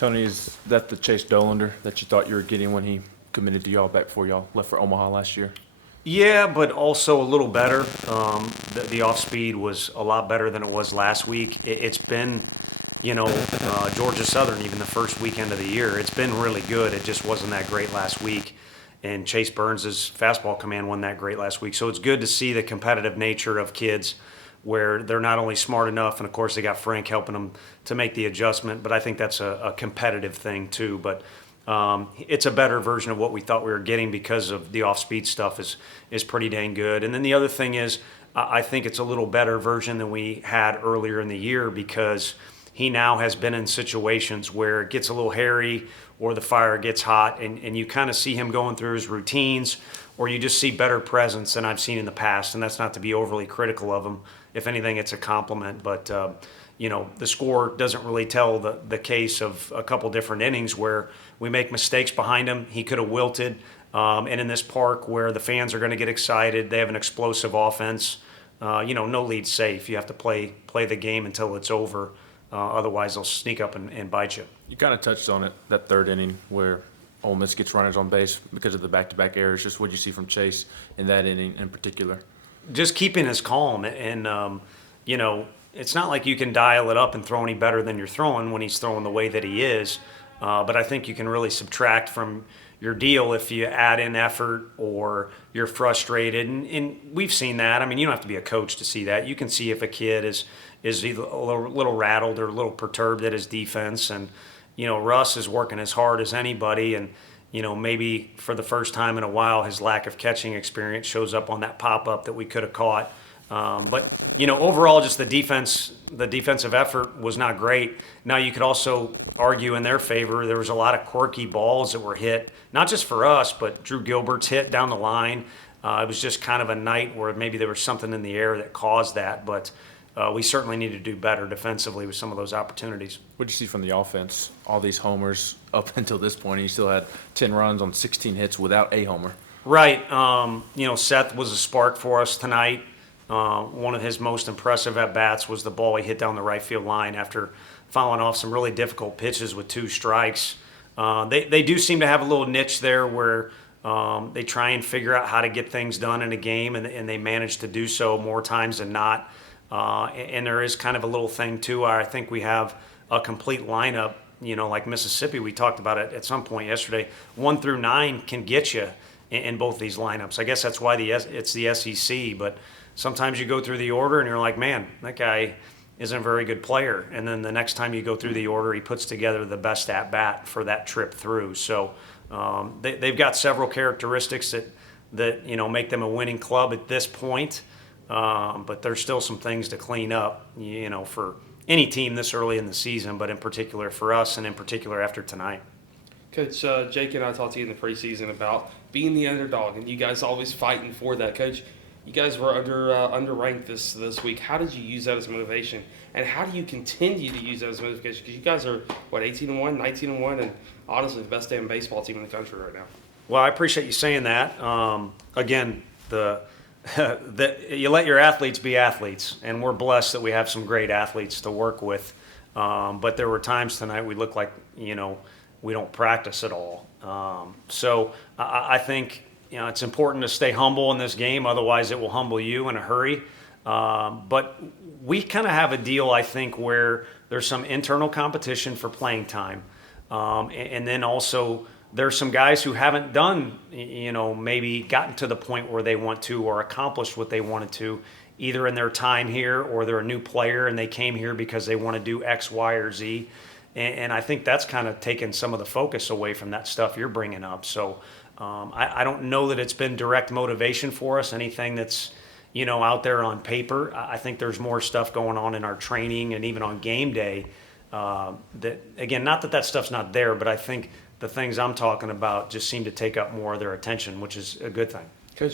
Tony, is that the Chase Dolander that you thought you were getting when he committed to y'all back before y'all left for Omaha last year? Yeah, but also a little better. The off speed was a lot better than it was last week. It's been, Georgia Southern, even the first weekend of the year, it's been really good. It just wasn't that great last week. And Chase Burns' fastball command wasn't that great last week. So it's good to see the competitive nature of kids where they're not only smart enough, and of course they got Frank helping them to make the adjustment, but I think that's a competitive thing too. But it's a better version of what we thought we were getting because of the off-speed stuff is pretty dang good. And then the other thing is I think it's a little better version than we had earlier in the year because he now has been in situations where it gets a little hairy or the fire gets hot and you kind of see him going through his routines or you just see better presence than I've seen in the past. And that's not to be overly critical of him. If anything, it's a compliment. But, the score doesn't really tell the case of a couple different innings where we make mistakes behind him. He could have wilted. And in this park where the fans are going to get excited, they have an explosive offense. No lead safe. You have to play the game until it's over. Otherwise, they'll sneak up and bite you. You kind of touched on it, that third inning where Ole Miss gets runners on base because of the back-to-back errors. Just what you see from Chase in that inning in particular? Just keeping his calm. And, it's not like you can dial it up and throw any better than you're throwing when he's throwing the way that he is. But I think you can really subtract from your deal if you add in effort or you're frustrated. And we've seen that. I mean, you don't have to be a coach to see that. You can see if a kid is either a little rattled or a little perturbed at his defense. And, Russ is working as hard as anybody. And, maybe for the first time in a while, his lack of catching experience shows up on that pop-up that we could have caught. But overall, just the defensive effort was not great. Now, you could also argue in their favor. There was a lot of quirky balls that were hit, not just for us, but Drew Gilbert's hit down the line. It was just kind of a night where maybe there was something in the air that caused that. But we certainly need to do better defensively with some of those opportunities. What did you see from the offense? All these homers up until this point, and you still had 10 runs on 16 hits without a homer. Right. Seth was a spark for us tonight. One of his most impressive at-bats was the ball he hit down the right field line after fouling off some really difficult pitches with 2 strikes. They do seem to have a little niche there where they try and figure out how to get things done in a game, and they manage to do so more times than not. And there is kind of a little thing, too. I think we have a complete lineup, like Mississippi. We talked about it at some point yesterday. 1 through 9 can get you in both these lineups. I guess that's why it's the SEC, but sometimes you go through the order and you're like, man, that guy isn't a very good player. And then the next time you go through the order, he puts together the best at-bat for that trip through. So they've got several characteristics that make them a winning club at this point. But there's still some things to clean up, for any team this early in the season, but in particular for us and in particular after tonight. Coach, Jake and I talked to you in the preseason about being the underdog, and you guys always fighting for that. Coach, you guys were underranked this week. How did you use that as motivation, and how do you continue to use that as motivation? Because you guys are 18-1, 19-1, and honestly the best damn baseball team in the country right now. Well, I appreciate you saying that. Again, you let your athletes be athletes, and we're blessed that we have some great athletes to work with. But there were times tonight we looked like we don't practice at all. So I think. It's important to stay humble in this game, otherwise it will humble you in a hurry. But we kind of have a deal, I think, where there's some internal competition for playing time. And then also there's some guys who haven't done, maybe gotten to the point where they want to or accomplished what they wanted to, either in their time here or they're a new player and they came here because they want to do X, Y, or Z. And I think that's kind of taken some of the focus away from that stuff you're bringing up. So I don't know that it's been direct motivation for us, anything that's, out there on paper. I think there's more stuff going on in our training and even on game day that, again, not that stuff's not there, but I think the things I'm talking about just seem to take up more of their attention, which is a good thing.